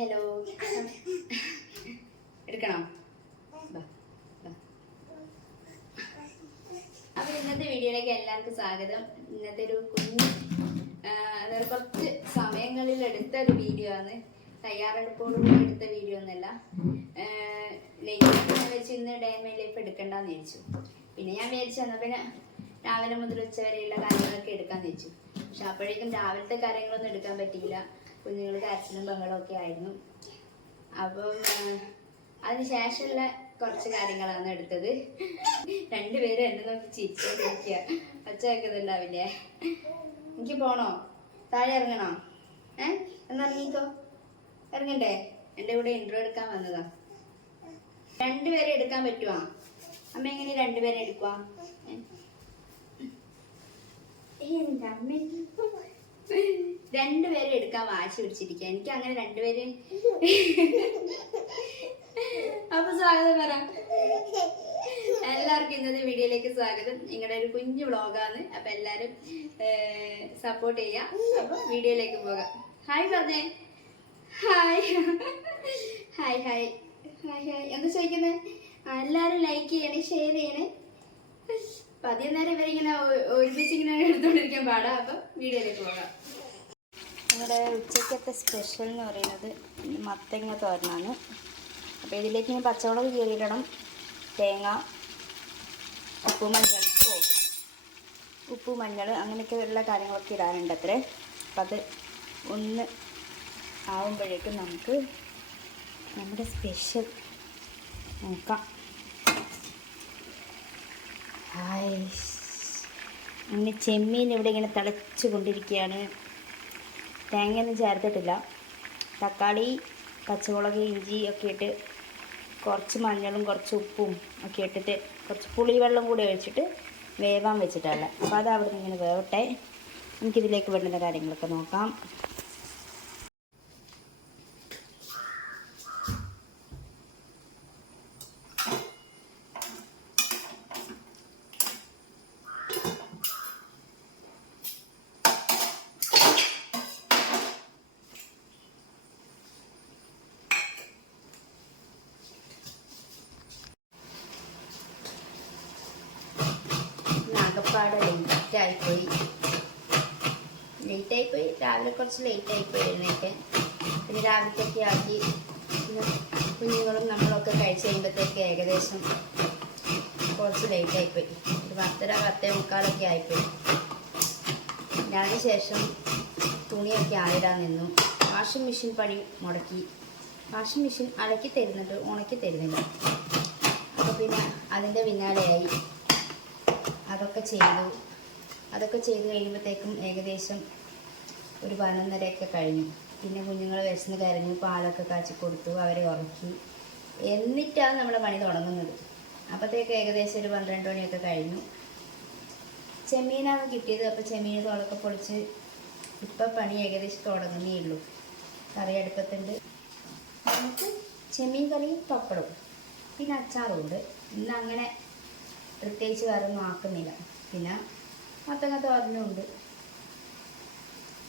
Hello എടുക്കണോ. അപ്പൊ ഇന്നത്തെ വീഡിയോയിലേക്ക് എല്ലാവർക്കും സ്വാഗതം. ഇന്നത്തെ ഒരു കുഞ്ഞു അതായത് കുറച്ച് സമയങ്ങളിൽ എടുത്ത ഒരു വീഡിയോ ആണ്. തയ്യാറെടുപ്പോടുകൂടി എടുത്ത വീഡിയോ ഒന്നല്ല. ലേറ്റ് വെച്ച് ഇന്ന് ഡേ മൈ ലൈഫ് എടുക്കണ്ടെന്ന് വിചാരിച്ചു. പിന്നെ ഞാൻ വിചാരിച്ചു എന്നാൽ പിന്നെ രാവിലെ മുതൽ ഉച്ചവരെയുള്ള കാര്യങ്ങളൊക്കെ എടുക്കാന്ന് വെച്ചു പക്ഷെ അപ്പോഴേക്കും രാവിലത്തെ കാര്യങ്ങളൊന്നും എടുക്കാൻ പറ്റിയില്ല. കുഞ്ഞുങ്ങൾ കരച്ചിലും ബഹളവും ഒക്കെ ആയിരുന്നു. അപ്പം അതിനുശേഷമുള്ള അതിന് കുറച്ച് കാര്യങ്ങളാണ് എടുത്തത്. രണ്ടുപേരും എന്നെ നോക്കി ചിരിച്ചോണ്ടിരിക്കുക ഒച്ച വെക്കുന്നുണ്ടാവില്ലേ? എനിക്ക് പോണോ? താഴെ ഇറങ്ങണോ? ഏ? എന്നാ ഇറങ്ങണ്ടേ? എന്റെ കൂടെ ഇൻട്രോ എടുക്കാൻ വന്നതാ. രണ്ടുപേരെ എടുക്കാൻ പറ്റുവാ? അമ്മ എങ്ങനെ രണ്ടുപേരെ എടുക്കുക എന്താ അമ്മ. രണ്ടുപേരെ എടുക്കാൻ വാശി പിടിച്ചിരിക്കുക എനിക്ക് അങ്ങനെ രണ്ടുപേരെ അപ്പൊ സ്വാഗതം പറ. എല്ലാവർക്കും ഇന്നത്തെ വീഡിയോയിലേക്ക് സ്വാഗതം. നിങ്ങളുടെ ഒരു കുഞ്ഞു വ്ളോഗാണ്. അപ്പൊ എല്ലാരും സപ്പോർട്ട് ചെയ്യാം. അപ്പൊ വീഡിയോയിലേക്ക് പോകാം. ഹായ് പറഞ്ഞേ. Hi hi hi hi hi എന്താ ചോദിക്കുന്നത് എല്ലാരും ലൈക്ക് ചെയ്യണേ ഷെയർ ചെയ്യണേ. അപ്പൊ നേരം ഇവരിങ്ങനെ ഇങ്ങനെ ഒരുമിച്ച് ഇങ്ങനെ എടുത്തോണ്ടിരിക്കാൻ പാടാ. അപ്പൊ വീഡിയോയിലേക്ക് പോകാം. നമ്മുടെ ഉച്ചക്കത്തെ സ്പെഷ്യൽ എന്ന് പറയുന്നത് മത്തങ്ങ തോരനാണ്. അപ്പോൾ ഇതിലേക്ക് ഞാൻ പച്ചമുളക് കീറിയിടണം. തേങ്ങ ഉപ്പ് മഞ്ഞൾ. ഓ ഉപ്പ് മഞ്ഞൾ അങ്ങനെയൊക്കെ ഉള്ള കാര്യങ്ങളൊക്കെ ഇടാനുണ്ട് അത്രേ. അപ്പം അത് ഒന്ന് ആവുമ്പോഴേക്കും നമുക്ക് നമ്മുടെ സ്പെഷ്യൽ നോക്കാം. അങ്ങനെ ചെമ്മീൻ ഇവിടെ ഇങ്ങനെ തിളച്ചു കൊണ്ടിരിക്കുകയാണ്. തേങ്ങയൊന്നും ചേർത്തിട്ടില്ല. തക്കാളി പച്ചമുളക് ഇഞ്ചി ഒക്കെ ഇട്ട് കുറച്ച് മഞ്ഞളും കുറച്ച് ഉപ്പും ഒക്കെ ഇട്ടിട്ട് കുറച്ച് പുളിവെള്ളം കൂടി ഒഴിച്ചിട്ട് വേവാൻ വെച്ചിട്ടാണ്. അപ്പോൾ അത് അവിടെ നിന്ന് ഇങ്ങനെ വേവട്ടെ. നമുക്കിതിലേക്ക് വേണ്ടുന്ന കാര്യങ്ങളൊക്കെ നോക്കാം. നാഗപ്പാട് ലേറ്റ് ആയിപ്പോയി. ലേറ്റ് ആയിപ്പോയി രാവിലെ കുറച്ച് ലേറ്റ് ആയിപ്പോയി എഴുന്നേറ്റ്. പിന്നെ രാവിലത്തേക്ക് ആക്കി കുഞ്ഞുങ്ങളും നമ്മളൊക്കെ കഴിച്ച് കഴിയുമ്പോഴത്തേക്ക് ഏകദേശം കുറച്ച് ലേറ്റ് ആയിപ്പോയി. ഒരു പത്തര പത്തേ മുക്കാലൊക്കെ ആയിപ്പോയി. അതിന് ശേഷം തുണിയൊക്കെ ആയിടാൻ നിന്നു. വാഷിംഗ് മെഷീൻ പണി മുടക്കി. വാഷിംഗ് മെഷീൻ അലക്കി തരുന്നുണ്ട് ഉണക്കി തരുന്നുണ്ട് അപ്പോൾ പിന്നെ അതിന്റെ പിന്നാലെയായി. അതൊക്കെ ചെയ്തു. അതൊക്കെ ചെയ്ത് കഴിയുമ്പോഴത്തേക്കും ഏകദേശം ഒരു പതിനൊന്നരയൊക്കെ കഴിഞ്ഞു. പിന്നെ കുഞ്ഞുങ്ങൾ വിശന്ന് കരഞ്ഞു പാലൊക്കെ കാച്ചി കൊടുത്തു അവരെ ഉറക്കി. എന്നിട്ടാണ് നമ്മുടെ പണി തുടങ്ങുന്നത്. അപ്പോഴത്തേക്ക് ഏകദേശം ഒരു പന്ത്രണ്ട് മണിയൊക്കെ കഴിഞ്ഞു. ചെമ്മീനാണ് കിട്ടിയത്. അപ്പോൾ ചെമ്മീൻ തോളൊക്കെ പൊളിച്ച് ഇപ്പം പണി ഏകദേശം തുടങ്ങുന്നേ ഉള്ളൂ. കറി അടുപ്പത്തുണ്ട്. നമുക്ക് ചെമ്മീൻ കറിയും പപ്പടവും. പിന്നെ അച്ചാറും ഉണ്ട്. ഇന്ന് അങ്ങനെ പ്രത്യേകിച്ച് വേറെ ഒന്നും ആക്കുന്നില്ല. പിന്നെ മത്തങ്ങ തോരനുണ്ട്.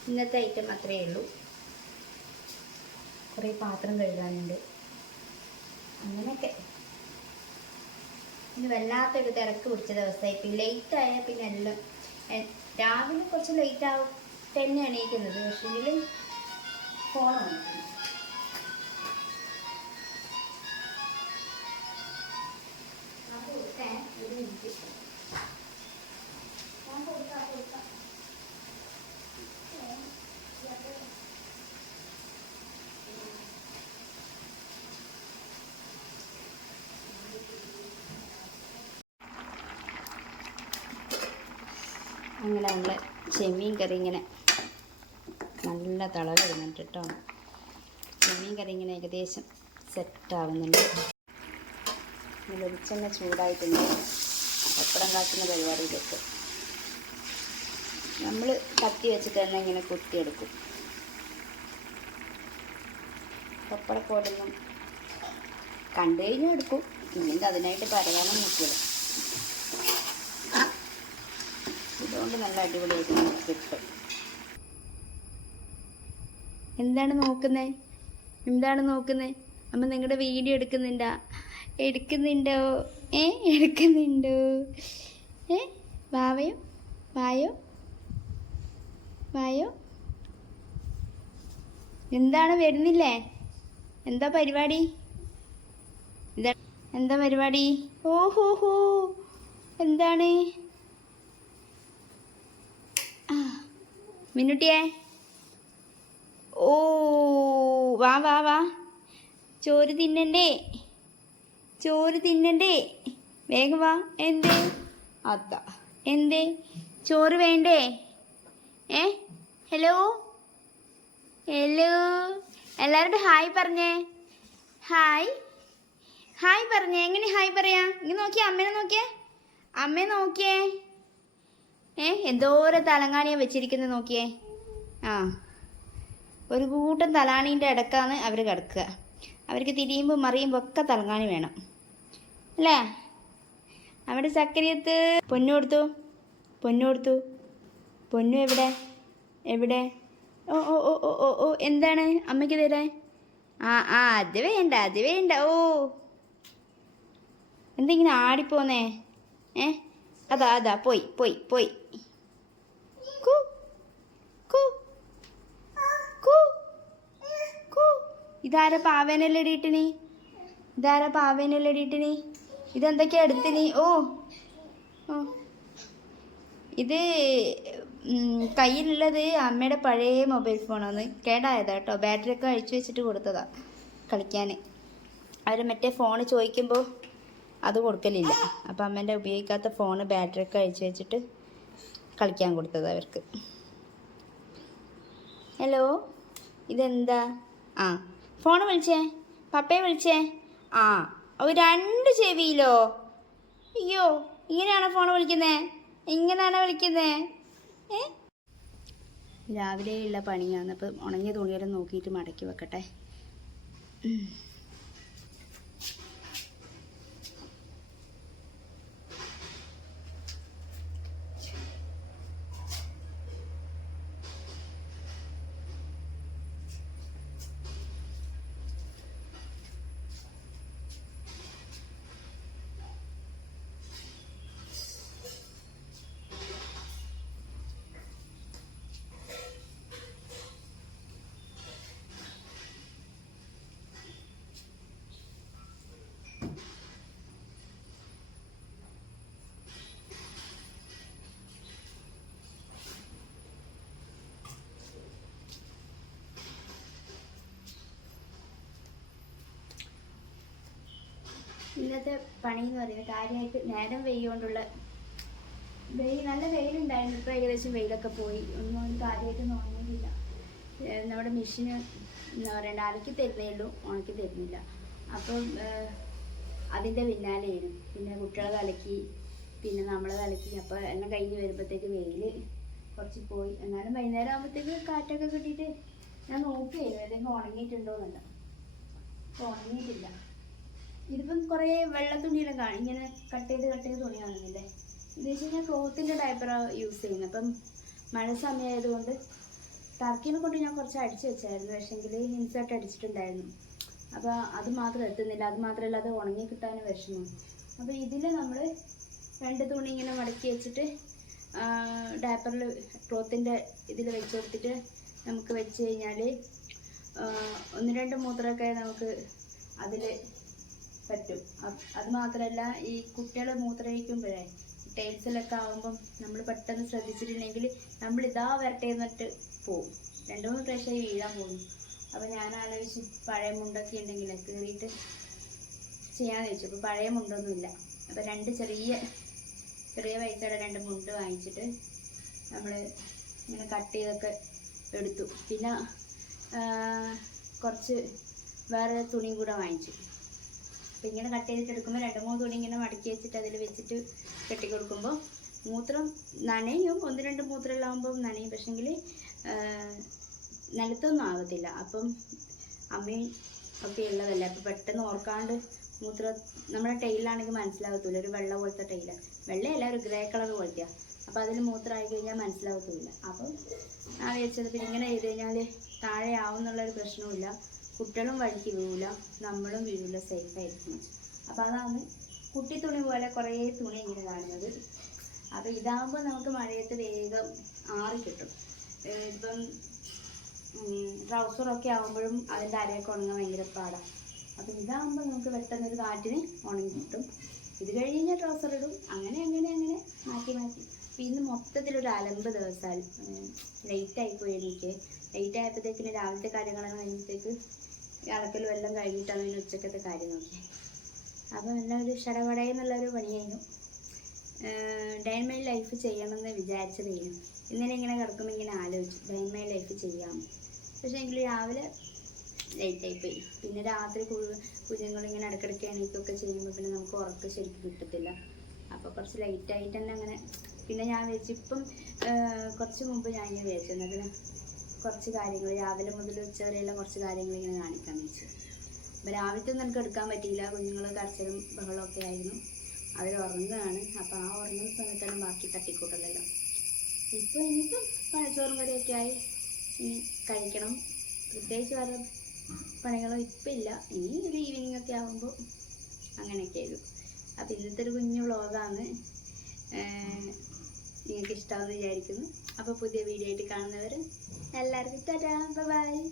ഇന്നത്തെ ഐറ്റം അത്രയേ ഉള്ളൂ. കുറേ പാത്രം കഴുകാനുണ്ട്. അങ്ങനെയൊക്കെ. ഇന്ന് വല്ലാത്തൊരു തിരക്ക് പിടിച്ച ദിവസമായി. പിന്നെ ലേറ്റ് ആയാൽ പിന്നെ എല്ലാം രാവിലെ കുറച്ച് ലേറ്റ് ആവും. തന്നെ എണീക്കുന്നത്. പക്ഷെങ്കിൽ ഫോൺ വന്നിട്ടുണ്ട്. അങ്ങനെ നമ്മൾ ചെമ്മീൻ കറി ഇങ്ങനെ നല്ല തിളവ് വരുന്നുണ്ട് കേട്ടോ. ചെമ്മീൻ കറി ഇങ്ങനെ ഏകദേശം സെറ്റ് ആവുന്നുണ്ട്. ഇനി വെളിച്ചെണ്ണ ചൂടായിട്ടുണ്ട്. പപ്പടം കാക്കുന്ന പരിപാടിയിലേക്ക്. നമ്മൾ കത്തി വെച്ചിട്ട് തന്നെ ഇങ്ങനെ കുത്തിയെടുക്കും. പപ്പടക്കോടൊന്നും കണ്ടു കഴിഞ്ഞാൽ എടുക്കും. ഇല്ലെങ്കിൽ അതിനായിട്ട് പരവാനും നോക്കിയത് ഇതുകൊണ്ട് നല്ല അടിപൊളിയായിട്ട് നമുക്ക് കിട്ടും എന്താണ് നോക്കുന്നേ? എന്താണ് നോക്കുന്നേ? അമ്മ നിങ്ങളുടെ വീഡിയോ എടുക്കുന്നുണ്ടാ? എടുക്കുന്നുണ്ടോ? ഏ? എടുക്കുന്നുണ്ടോ? ഏ? വാവയോ? വായോ? വായോ? എന്താണ് വരുന്നില്ലേ? എന്താ പരിപാടി? എന്താ എന്താ പരിപാടി? ഓഹോ ഹോ! എന്താണ് ആ മിന്നുട്ടിയേ. ഓ വാ വാ വാ. ചോറ് തിന്നണ്ടേ. ചോറ് തിന്നണ്ടേ. വേഗം വാ. എന്തേ? അത്ത എന്തേ? ചോറ് വേണ്ടേ? ഏ? ഹലോ? ഹലോ? എല്ലാവരോടും ഹായ് പറഞ്ഞേ. ഹായ്. ഹായ് പറഞ്ഞേ. എങ്ങനെ ഹായ് പറയാ? ഇങ്ങനെ നോക്കിയേ അമ്മേനെ നോക്കിയേ. അമ്മേ നോക്കിയേ. ഏ എന്തോരം തലങ്ങാണിയാ വെച്ചിരിക്കുന്നത് നോക്കിയേ. ആ ഒരു കൂട്ടം തലാണീന്റെ ഇടക്കാണ് അവർ കിടക്കുക. അവർക്ക് തിരിയുമ്പോൾ മറിയുമ്പോൾ ഒക്കെ തലങ്ങാണി വേണം. അല്ലേ? അവിടെ സക്കരിയത്ത് പൊന്നു കൊടുത്തു. പൊന്നു കൊടുത്തു. പൊന്നു എവിടെ? എവിടെ? ഓ ഓ ഓ ഓ ഓ ഓ എന്താണ് അമ്മയ്ക്ക് തരാൻ? ആ ആ അത് വേണ്ട അത് വേണ്ട. ഓ. എന്തെങ്കിലും ആടിപ്പോന്നേ? ഏ? അതാ അതാ പോയി പോയി പോയി. കു കു കു കു. ഇതാരാ പാവേനല്ലേ ഇടിയിട്ടിനി ഇതാരാ പാവേനല്ലേ ഇടിയിട്ടിനി ഇതെന്തൊക്കെയാ എടുത്തിനി ഓ ഓ. ഇത് കയ്യിലുള്ളത് അമ്മയുടെ പഴയ മൊബൈൽ ഫോണാണ് കേടായതാ കേട്ടോ. ബാറ്ററി ഒക്കെ അഴിച്ചു വെച്ചിട്ട് കൊടുത്തതാ കളിക്കാൻ അവർ മറ്റേ ഫോൺ ചോദിക്കുമ്പോൾ അത് കൊടുക്കലില്ല. അപ്പം അമ്മേന്റെ ഉപയോഗിക്കാത്ത ഫോണ് ബാറ്ററി ഒക്കെ അഴിച്ചു വെച്ചിട്ട് കളിക്കാൻ കൊടുത്തത് അവർക്ക്. ഹലോ ഇതെന്താ? ആ ഫോൺ വിളിച്ചേ? പപ്പയെ വിളിച്ചേ? ആ ഒരു രണ്ട് ചെവിയിലോ? അയ്യോ ഇങ്ങനെയാണോ ഫോൺ വിളിക്കുന്നേ? ഇങ്ങനെയാണോ വിളിക്കുന്നേ? ഏ? രാവിലെയുള്ള പണിയാണ്. അപ്പം ഉണങ്ങിയ തുണിയെല്ലാം നോക്കിയിട്ട് മടക്കി വെക്കട്ടെ. ഇന്നത്തെ പണി എന്ന് പറയുന്നത് കാര്യമായിട്ട് നേരം വെയ്യോണ്ടുള്ള വെയിൽ നല്ല വെയിലുണ്ടായിരുന്നു. ഇപ്പോൾ ഏകദേശം വെയിലൊക്കെ പോയി. ഒന്നും കാര്യമായിട്ടൊന്നും ഉണങ്ങിയില്ല നമ്മുടെ മെഷീന് എന്താ പറയണ്ട അലക്കി തരുന്നേ ഉള്ളൂ ഉണക്കി തരുന്നില്ല. അപ്പം അതിന്റെ പിന്നാലെയായിരുന്നു പിന്നെ കുട്ടികളെ കലക്കി പിന്നെ നമ്മളെ കലക്കി അപ്പോൾ എല്ലാം കഴിഞ്ഞ് വരുമ്പോഴത്തേക്ക് വെയിൽ കുറച്ച് പോയി. എന്നാലും വൈകുന്നേരം ആകുമ്പോഴത്തേക്ക് കാറ്റൊക്കെ കിട്ടിയിട്ട് ഞാൻ നോക്കിയായിരുന്നു. ഏതെങ്കിലും ഉണങ്ങിയിട്ടുണ്ടോ എന്നല്ല അപ്പോൾ ഉണങ്ങിയിട്ടില്ല. ഇതിപ്പം കുറേ വെള്ള തുണിയെല്ലാം കാണും. ഇങ്ങനെ കട്ട് ചെയ്ത് കട്ട് ചെയ്ത് തുണി കാണുന്നില്ലേ? ഇത് വെച്ച് കഴിഞ്ഞാൽ ക്ലോത്തിന്റെ ഡയപ്പറാണ് യൂസ് ചെയ്യുന്നത് അപ്പം മഴ സമയമായതുകൊണ്ട് ടർക്കിനെ കൊണ്ട് ഞാൻ കുറച്ച് അടിച്ചു വെച്ചായിരുന്നു. പക്ഷേങ്കിൽ ഇൻസേർട്ട് അടിച്ചിട്ടുണ്ടായിരുന്നു. അപ്പോൾ അത് മാത്രം എത്തുന്നില്ല. അത് മാത്രമല്ല അത് ഉണങ്ങി കിട്ടാനും വിഷമം. അപ്പോൾ ഇതിൽ നമ്മൾ രണ്ട് തുണി ഇങ്ങനെ മടക്കി വെച്ചിട്ട് ഡയപ്പറിൽ ക്ലോത്തിന്റെ ഇതിൽ വെച്ച് കൊടുത്തിട്ട് നമുക്ക് വെച്ച് കഴിഞ്ഞാൽ ഒന്ന് രണ്ട് മൂത്രമൊക്കെ നമുക്ക് അതിൽ പറ്റും. അത് മാത്രമല്ല ഈ കുട്ടികൾ മൂത്രയിക്കുമ്പോഴേ ടൈൽസിലൊക്കെ ആവുമ്പം നമ്മൾ പെട്ടെന്ന് ശ്രദ്ധിച്ചിട്ടുണ്ടെങ്കിൽ നമ്മൾ ഇതാ വരട്ടെ എന്നിട്ട് പോവും. രണ്ട് മൂന്ന് പ്രാവശ്യം വീഴാൻ പോകും അപ്പോൾ ഞാൻ ആലോചിച്ച് പഴയ മുണ്ടൊക്കെ ഉണ്ടെങ്കിൽ കീറിയിട്ട് ചെയ്യാന്ന് വെച്ചു. അപ്പോൾ പഴയ മുണ്ടൊന്നുമില്ല. അപ്പോൾ രണ്ട് ചെറിയ ചെറിയ പൈസയുടെ രണ്ട് മുണ്ട് വാങ്ങിച്ചിട്ട് നമ്മൾ ഇങ്ങനെ കട്ട് ചെയ്തൊക്കെ എടുത്തു. പിന്നെ കുറച്ച് വേറെ തുണിയും കൂടെ വാങ്ങിച്ചു. അപ്പം ഇങ്ങനെ കട്ട് ചെയ്തിട്ട് എടുക്കുമ്പോൾ രണ്ട് മൂന്ന് തുണി ഇങ്ങനെ മടക്കി വെച്ചിട്ട് അതിൽ വെച്ചിട്ട് കെട്ടി കൊടുക്കുമ്പോൾ മൂത്രം നനയും. ഒന്ന് രണ്ട് മൂത്രമെല്ലാം ആകുമ്പോൾ നനയും പക്ഷെങ്കിൽ നിലത്തൊന്നും ആകത്തില്ല അപ്പം അമ്മയും ഒക്കെ ഉള്ളതല്ല. അപ്പം പെട്ടെന്ന് ഓർക്കാണ്ട് മൂത്രം നമ്മുടെ ടൈലാണെങ്കിൽ മനസ്സിലാകത്തില്ല ഒരു വെള്ള പോലത്തെ ടൈല. വെള്ളയല്ല ഒരു ഗ്രേ കളർ പോലത്തെയാണ് അപ്പോൾ അതിൽ മൂത്രം ആയി കഴിഞ്ഞാൽ മനസ്സിലാകത്തില്ല അപ്പം ആ വെച്ചത്. പിന്നെ ഇങ്ങനെ ചെയ്ത് കഴിഞ്ഞാൽ താഴെ ആവുന്നുള്ളൊരു പ്രശ്നവുമില്ല. കുട്ടികളും വഴിക്ക് വീഴില്ല നമ്മളും വീഴൂല സേഫ് ആയിരിക്കും. അപ്പോൾ അതാണ് കുട്ടി തുണി പോലെ കുറേ തുണി ഇങ്ങനെ കാണുന്നത്. അപ്പോൾ ഇതാകുമ്പോൾ നമുക്ക് മഴയത്ത് വേഗം ആറി കിട്ടും. ഇപ്പം ട്രൗസറൊക്കെ ആകുമ്പോഴും അതിന്റെ അരയൊക്കെ ഉണങ്ങാൻ ഭയങ്കര പാടാണ് അപ്പം ഇതാകുമ്പോൾ നമുക്ക് പെട്ടെന്ന് ഒരു കാറ്റിന് ഉണങ്ങി കിട്ടും. ഇത് കഴിഞ്ഞ് കഴിഞ്ഞാൽ ട്രൗസർ ഇടും. അങ്ങനെ അങ്ങനെ അങ്ങനെ മാറ്റി മാറ്റി. ഇന്ന് മൊത്തത്തിലൊരു അലമ്പ് ദിവസമായി ലേറ്റായി പോയി എനിക്ക്. ലേറ്റ് ആയപ്പോഴത്തേക്കിന് രാവിലത്തെ കാര്യങ്ങളൊക്കെ കഴിഞ്ഞപ്പോഴത്തേക്ക് അലക്കലും എല്ലാം കഴിഞ്ഞിട്ടാണ് പിന്നെ ഉച്ചക്കത്തെ കാര്യം നോക്കി അപ്പം എല്ലാം ഒരു ഷടപടയെന്നുള്ളൊരു പണിയായിരുന്നു. ഡൈൻ മൈ ലൈഫ് ചെയ്യണമെന്ന് വിചാരിച്ചതായിരുന്നു ഇന്നലെ ഇങ്ങനെ കിടക്കുമ്പോൾ ഇങ്ങനെ ആലോചിച്ചു. ഡൈൻ മൈ ലൈഫ് ചെയ്യാം. പക്ഷേ എങ്കിൽ രാവിലെ ലേറ്റായി പോയി പിന്നെ രാത്രി കുഞ്ഞുങ്ങൾ ഇങ്ങനെ ഇടയ്ക്കിടയ്ക്ക് എണീക്കൊക്കെ ചെയ്യുമ്പോൾ പിന്നെ നമുക്ക് ഉറക്കം ശരിക്കും കിട്ടത്തില്ല. അപ്പോൾ കുറച്ച് ലേറ്റായിട്ട് തന്നെ അങ്ങനെ പിന്നെ ഞാൻ വിചാരിച്ചു ഇപ്പം കുറച്ച് മുമ്പ് ഞാൻ വിചാരിച്ചു എന്നതിന് കുറച്ച് കാര്യങ്ങൾ രാവിലെ മുതൽ ഉച്ച വരെയുള്ള കുറച്ച് കാര്യങ്ങൾ ഇങ്ങനെ കാണിക്കാമെന്ന് വെച്ചു. അപ്പോൾ രാവിലത്തെ ഒന്നും എനിക്ക് എടുക്കാൻ പറ്റിയില്ല. കുഞ്ഞുങ്ങൾ കരച്ചിലും ബഹളമൊക്കെ ആയിരുന്നു. അവർ ഉറങ്ങുകയാണ്. അപ്പോൾ ആ ഉറങ്ങുന്ന സമയത്താണ് ബാക്കി തട്ടിക്കൂട്ടലല്ലോ ഇപ്പോൾ ഇനിയിപ്പം പഴച്ചോറും കറിയൊക്കെ ആയി. ഇനി കഴിക്കണം. പ്രത്യേകിച്ച് വേറെ പണികളോ ഇപ്പം ഇല്ല. ഇനി ഒരു ഈവനിങ് ഒക്കെ ആകുമ്പോൾ അങ്ങനെയൊക്കെ ആയിരുന്നു. അപ്പോൾ ഇന്നത്തെ ഒരു കുഞ്ഞു വ്ളോഗാണ് നിങ്ങൾക്ക് ഇഷ്ടമാണെന്ന് വിചാരിക്കുന്നു. അപ്പോൾ പുതിയ വീഡിയോ ആയിട്ട് കാണുന്നവർ എല്ലാവർക്കും തരാം ബൈ.